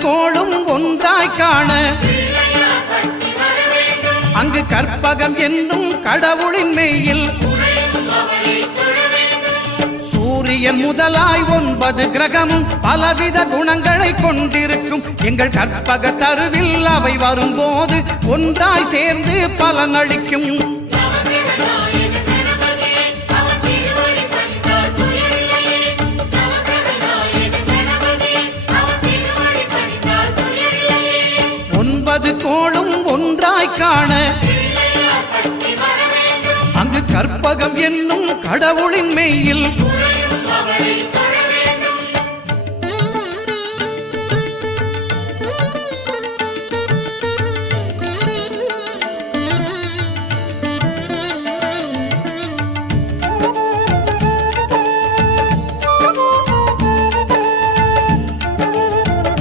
கோளும் ஒன்றாய் காண அங்கு கற்பகம் என்னும் கடவுளின் மெய்யில் சூரியன் முதலாய் 9 கிரகமும் பலவித குணங்களை கொண்டிருக்கும் எங்கள் கற்பக தருவில் அவை வரும்போது ஒன்றாய் சேர்ந்து பலனளிக்கும். கோளும் ஒன்றாய் காண அங்கு கற்பகம் என்னும் கடவுளின் மெய்யில்